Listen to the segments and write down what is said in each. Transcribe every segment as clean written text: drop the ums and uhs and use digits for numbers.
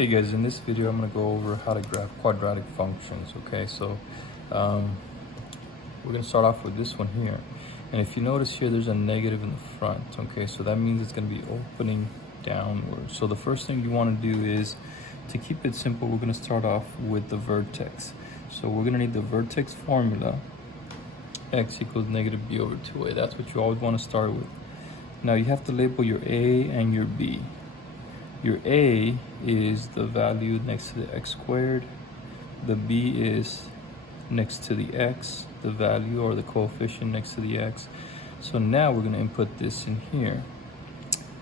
Hey guys, in this video I'm going to go over how to graph quadratic functions. Okay, so we're going to start off with this one here, and if you notice here there's a negative in the front. Okay, so that means it's going to be opening downward. So the first thing you want to do is, to keep it simple, we're going to start off with the vertex. So we're going to need the vertex formula, x equals negative b over 2a. That's what you always want to start with. Now you have to label your a and your b. Your a is the value next to the x squared. The b is next to the x, the value or the coefficient next to the x. So now we're going to input this in here,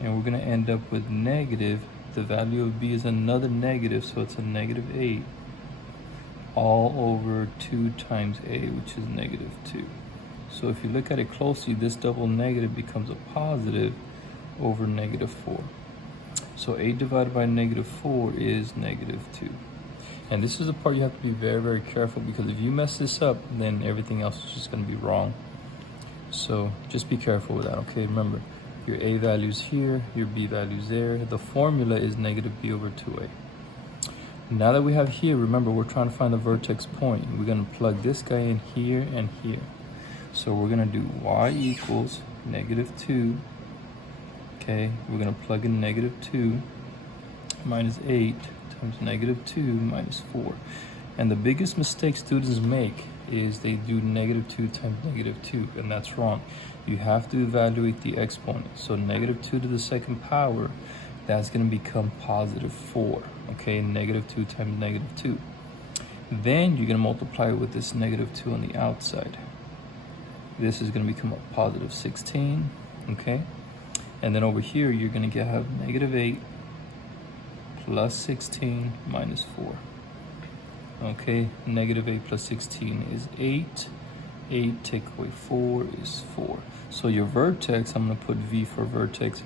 and we're going to end up with negative. The value of b is another negative, so it's a negative 8 all over 2 times a, which is negative 2. So if you look at it closely, this double negative becomes a positive over negative 4. So 8 divided by negative 4 is negative 2. And this is the part you have to be very, very careful, because if you mess this up, then everything else is just going to be wrong. So just be careful with that, okay? Remember, your a value's here, your b value's there. The formula is negative b over 2a. Now that we have here, remember, we're trying to find the vertex point. We're going to plug this guy in here and here. So we're going to do y equals negative 2. Okay, we're going to plug in negative 2 minus 8 times negative 2 minus 4. And the biggest mistake students make is they do negative 2 times negative 2, and that's wrong. You have to evaluate the exponent. So negative 2 to the second power, that's going to become positive 4. Okay, negative 2 times negative 2. Then you're going to multiply it with this negative 2 on the outside. This is going to become a positive 16. Okay. And then over here, you're going to have negative 8 plus 16 minus 4. Okay, negative 8 plus 16 is 8. 8 take away 4 is 4. So your vertex, I'm going to put V for vertex,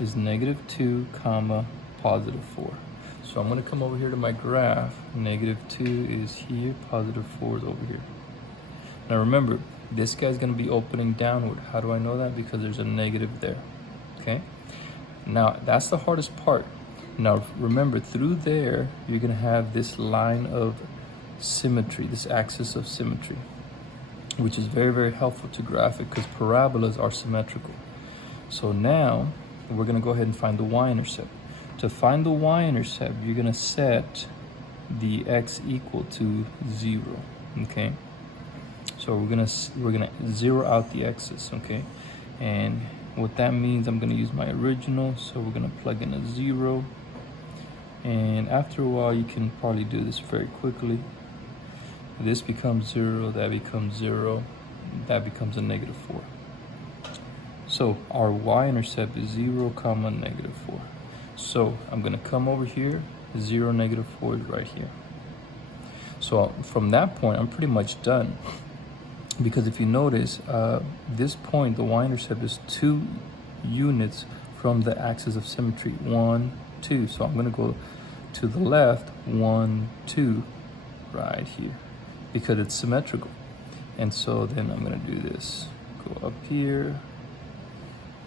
is negative 2 comma positive 4. So I'm going to come over here to my graph. Negative 2 is here, positive 4 is over here. Now remember, this guy's going to be opening downward. How do I know that? Because there's a negative there. Okay, now that's the hardest part. Now remember, through there you're going to have this line of symmetry, this axis of symmetry, which is very, very helpful to graph it, because parabolas are symmetrical. So now we're going to go ahead and find the y-intercept. To find the y-intercept, you're going to set the x equal to 0. Okay, so we're gonna zero out the x's. Okay, and what that means, I'm going to use my original, so we're going to plug in a 0, and after a while you can probably do this very quickly. This becomes 0, that becomes 0, that becomes a negative 4. So our y-intercept is 0 comma negative 4. So I'm going to come over here, 0 negative 4 is right here. So from that point I'm pretty much done, because if you notice, this point, the y-intercept is 2 units from the axis of symmetry, 1, 2. So I'm going to go to the left, 1, 2, right here, because it's symmetrical. And so then I'm going to do this, go up here,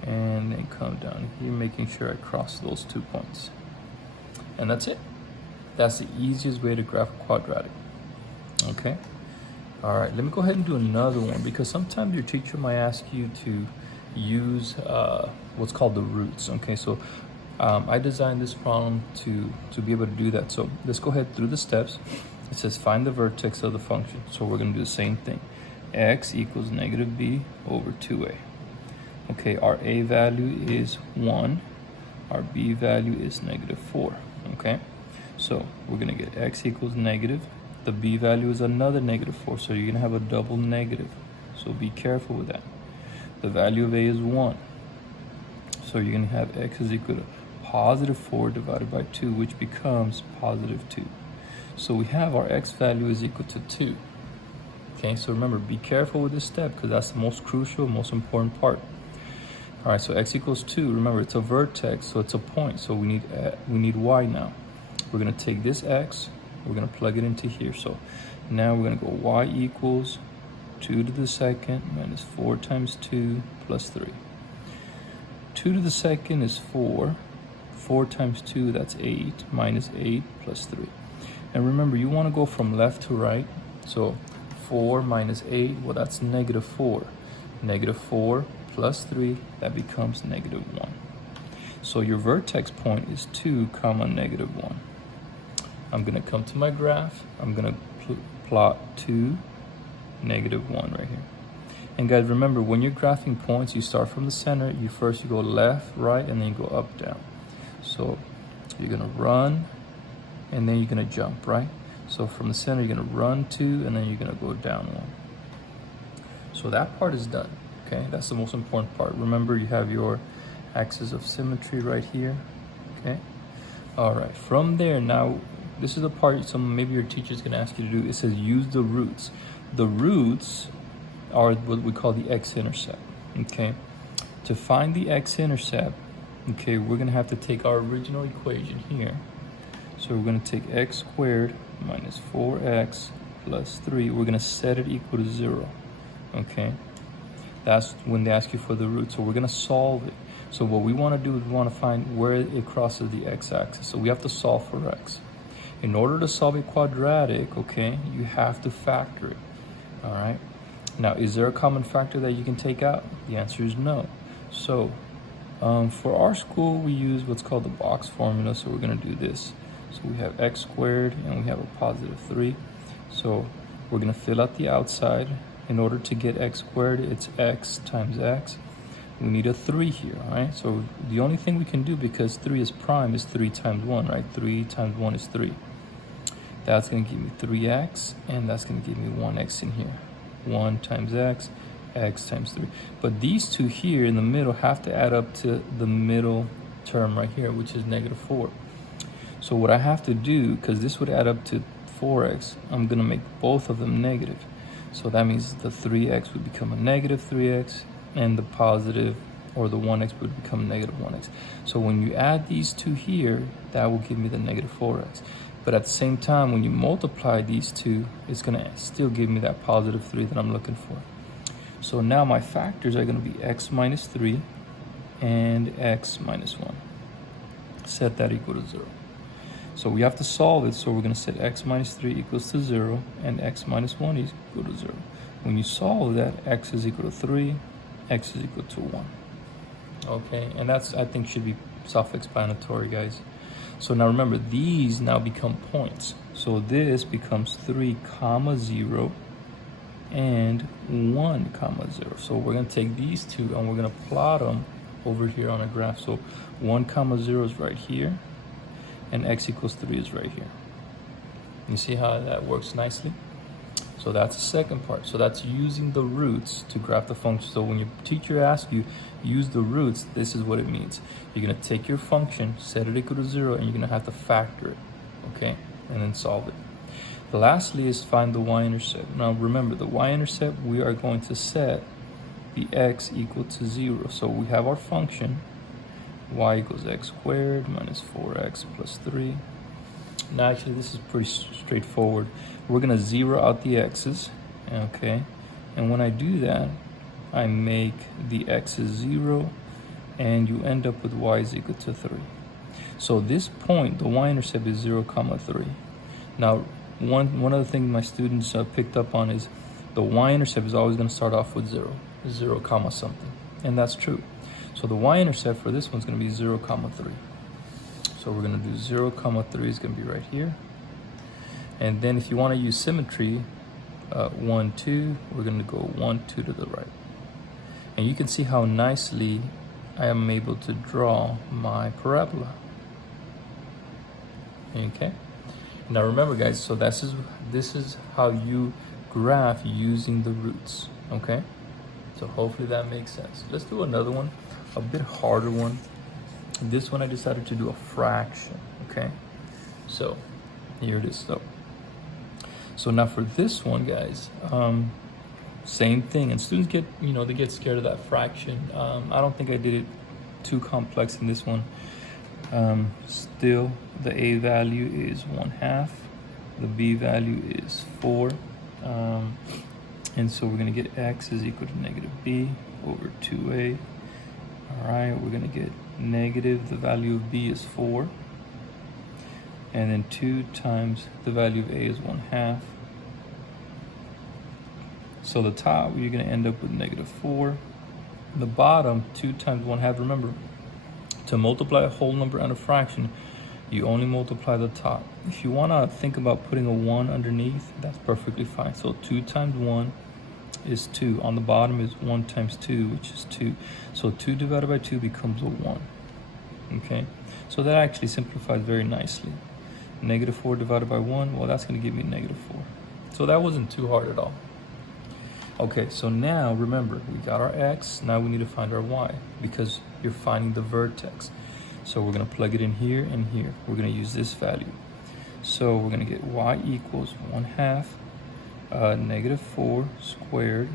and then come down here, making sure I cross those 2 points. And that's it. That's the easiest way to graph a quadratic. Okay. All right, let me go ahead and do another one, because sometimes your teacher might ask you to use what's called the roots. Okay, so I designed this problem to be able to do that. So let's go ahead through the steps. It says find the vertex of the function. So we're going to do the same thing. X equals negative b over 2a. Okay, our a value is 1. Our b value is negative 4. Okay, so we're going to get x equals negative. The b value is another negative 4, so you're going to have a double negative. So be careful with that. The value of a is 1. So you're going to have x is equal to positive 4 divided by 2, which becomes positive 2. So we have our x value is equal to 2. Okay, so remember, be careful with this step, because that's the most crucial, most important part. All right, so x equals 2. Remember, it's a vertex, so it's a point. So we need y now. We're going to take this x, we're going to plug it into here. So now we're going to go y equals 2 to the second minus 4 times 2 plus 3. 2 to the second is 4. 4 times 2, that's 8, minus 8 plus 3. And remember, you want to go from left to right. So 4 minus 8, well, that's negative 4. Negative 4 plus 3, that becomes negative 1. So your vertex point is 2 comma negative 1. I'm going to come to my graph. I'm going to plot 2, negative 1 right here. And guys, remember, when you're graphing points, you start from the center. You go left, right, and then you go up, down. So you're going to run, and then you're going to jump, right? So from the center, you're going to run 2, and then you're going to go down 1. So that part is done, okay? That's the most important part. Remember, you have your axis of symmetry right here, okay? All right, from there, now, this is the part maybe your teacher's going to ask you to do. It says use the roots. The roots are what we call the x-intercept, okay? To find the x-intercept, okay, we're going to have to take our original equation here. So we're going to take x squared minus 4x plus 3. We're going to set it equal to 0, okay? That's when they ask you for the root. So we're going to solve it. So what we want to do is we want to find where it crosses the x-axis. So we have to solve for x. In order to solve a quadratic, okay, you have to factor it, all right? Now, is there a common factor that you can take out? The answer is no. So for our school, we use what's called the box formula. So we're going to do this. So we have x squared and we have a positive 3. So we're going to fill out the outside. In order to get x squared, it's x times x. We need a 3 here, all right? So the only thing we can do, because 3 is prime, is 3 times 1, right? 3 times 1 is 3. That's going to give me 3x, and that's going to give me 1x in here. 1 times x, x times 3. But these two here in the middle have to add up to the middle term right here, which is negative 4. So what I have to do, because this would add up to 4x, I'm going to make both of them negative. So that means the 3x would become a negative 3x, and the positive, or the 1x, would become negative 1x. So when you add these two here, that will give me the negative 4x. But at the same time, when you multiply these two, it's going to still give me that positive 3 that I'm looking for. So now my factors are going to be x minus 3 and x minus 1. Set that equal to 0. So we have to solve it, so we're going to set x minus 3 equals to 0 and x minus 1 is equal to 0. When you solve that, x is equal to 3, x is equal to 1. Okay, and that's, I think, should be self-explanatory, guys. So now remember, these now become points. So this becomes 3 comma 0 and 1 comma 0. So we're going to take these two and we're going to plot them over here on a graph. So 1 comma 0 is right here, and x equals 3 is right here. You see how that works nicely? So that's the second part. So that's using the roots to graph the function. So when your teacher asks you, use the roots, this is what it means. You're going to take your function, set it equal to 0, and you're going to have to factor it, okay? And then solve it. Lastly is find the y-intercept. Now remember, the y-intercept, we are going to set the x equal to 0. So we have our function, y equals x squared minus 4x plus 3. Now actually, this is pretty straightforward. We're going to 0 out the x's, okay? And when I do that, I make the x's 0, and you end up with y is equal to 3. So this point, the y-intercept is 0 comma 3. Now, one other thing my students picked up on is the y-intercept is always going to start off with 0 comma something, and that's true. So the y-intercept for this one's going to be 0 comma 3. So we're going to do 0 comma 3 is going to be right here. And then if you want to use symmetry, 1, 2, we're going to go 1, 2 to the right. And you can see how nicely I am able to draw my parabola. Okay? Now remember, guys, so this is how you graph using the roots. Okay? So hopefully that makes sense. Let's do another one, a bit harder one. This one I decided to do a fraction, okay? So here it is. So now for this one, guys, same thing. And students get, they get scared of that fraction. I don't think I did it too complex in this one. Still, the a value is 1/2. The b value is 4. And so we're going to get x is equal to negative b over 2a. All right, we're going to get negative the value of b is 4, and then 2 times the value of a is 1/2. So the top, you're going to end up with -4. The bottom, 2 times 1/2. Remember, to multiply a whole number and a fraction, you only multiply the top. If you want to think about putting a 1 underneath, that's perfectly fine. So 2 times 1 is 2. On the bottom is 1 times 2, which is 2. So 2 divided by 2 becomes a 1. Okay? So that actually simplifies very nicely. -4 divided by 1, well, that's going to give me -4. So that wasn't too hard at all. Okay, so now remember, we got our x, now we need to find our y, because you're finding the vertex. So we're going to plug it in here and here. We're going to use this value. So we're going to get y equals 1/2 -4 squared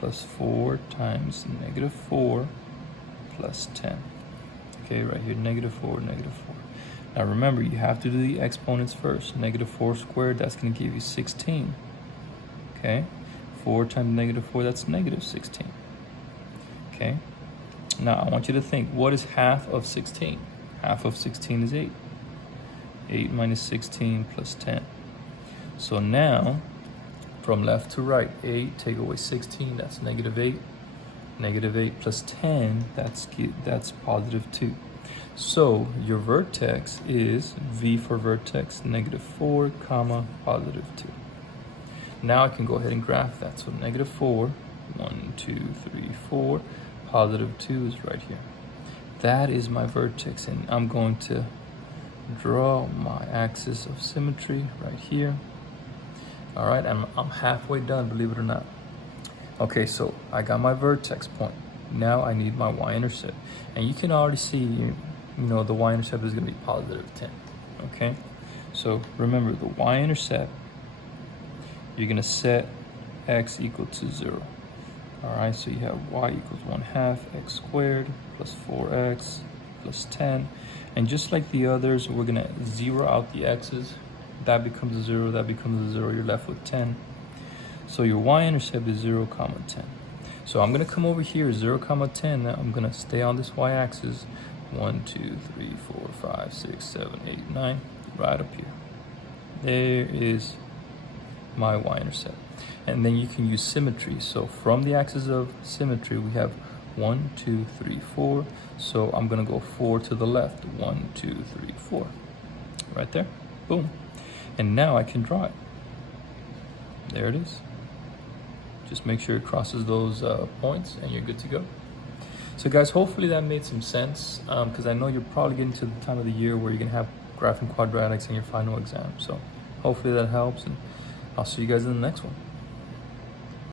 plus 4 times -4 plus 10. Okay, right here, -4, -4. Now remember, you have to do the exponents first. -4 squared, that's going to give you 16. Okay, 4 times -4, that's -16. Okay, now I want you to think, what is half of 16? Half of 16 is 8. 8 minus 16 plus 10. So now, from left to right, 8, take away 16, that's -8. -8 plus 10, that's +2. So your vertex is v for vertex, -4, comma, +2. Now I can go ahead and graph that. So -4, 1, 2, 3, 4, +2 is right here. That is my vertex, and I'm going to draw my axis of symmetry right here. All right, I'm halfway done, believe it or not. Okay, so I got my vertex point. Now I need my y-intercept. And you can already see, you know, the y-intercept is going to be +10. Okay, so remember, the y-intercept, you're going to set x equal to 0. All right, so you have y equals 1/2 x squared plus 4x plus 10. And just like the others, we're going to zero out the x's. That becomes a 0, that becomes a 0. You're left with 10. So your y-intercept is 0, 10. So I'm going to come over here, 0, 10. Now I'm going to stay on this y-axis. 1, 2, 3, 4, 5, 6, 7, 8, 9. Right up here. There is my y-intercept. And then you can use symmetry. So from the axis of symmetry, we have 1, 2, 3, 4. So I'm going to go 4 to the left. 1, 2, 3, 4. Right there. Boom. And now I can draw it. There it is. Just make sure it crosses those points and you're good to go. So guys, hopefully that made some sense, because I know you're probably getting to the time of the year where you're going to have graphing quadratics in your final exam. So hopefully that helps, and I'll see you guys in the next one.